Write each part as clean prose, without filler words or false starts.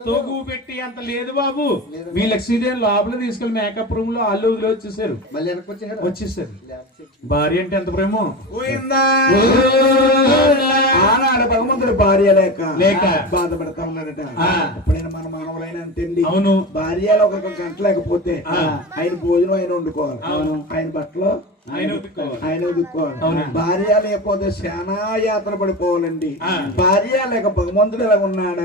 తోగు పెట్టి అంత లేదు బాబు. మీ లక్ష్మీదేవి లోపల తీసుకెళ్లి మేకప్ రూమ్ లో వాళ్ళు వదిలి వచ్చేసారు. వచ్చేసారు. భార్య అంటే ఎంత ప్రేమో ఆనాడు భగవంతుడు భార్య లేక లేక బాధపడతా ఉన్నాడట. అప్పుడైనా మన మానవులైనా అంతేండి. అవును, భార్యలో ఒక గంట లేకపోతే ఆయన భోజనం ఆయన వండుకోవాలి, ఆయన బట్టలు ఆయన ఉదుక్కోవాలి. భార్య లేకపోతే శానా యాత్ర పడిపోవాలండి. భార్య లేక భగవంతుడు ఎలా ఉన్నాడు?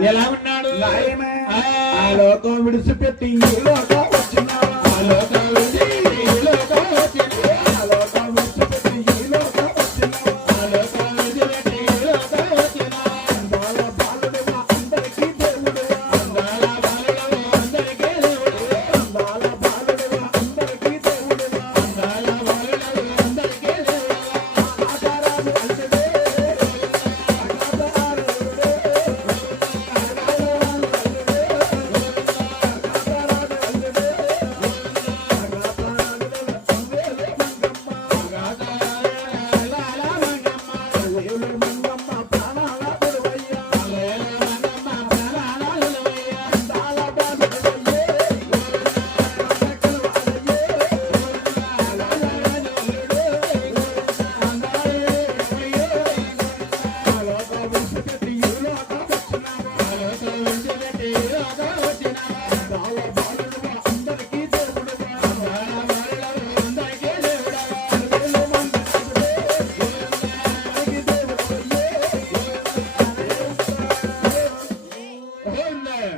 ఆ లోకం విడిచిపెట్టి ఈ లోకం వచ్చినావా? ఆ లోకం విడిచిపెట్టి ఈ లోకం వచ్చినావా? ఆ లోకం విడిచిపెట్టి ఈ లోకం వచ్చినావా? ఆ లోకం విడిచిపెట్టి ఈ లోకం వచ్చినావా? అందాల బాలుడివా అందరికీ దేవుడివా, అందాల బాలుడివా అందరికీ దేవుడివా, అందాల బాలుడివా అందరికీ దేవుడివా, అందాల బాలుడివా అందరికీ దేవుడివా. ఆకారాలు అంటదే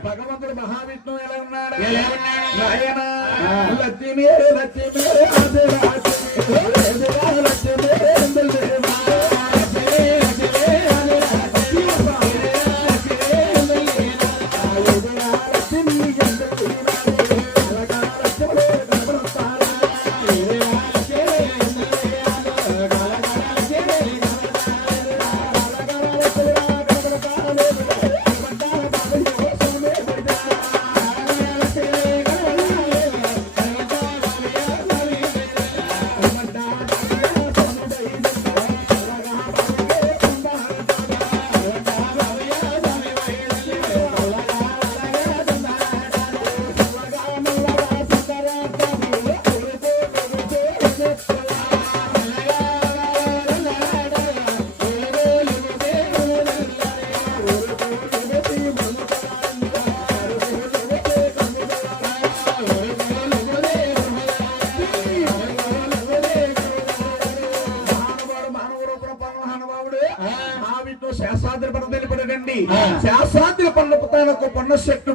భగవంతుడు మహావిష్ణువు ఎలా ఉన్నాడు? లక్ష్మీ లక్ష్మీ శాస్త్రాద్రి పర్వతం వెళ్ళిపోయాడండి. శాస్త్రాద్రి పర్వతానికి పన్న చెట్టు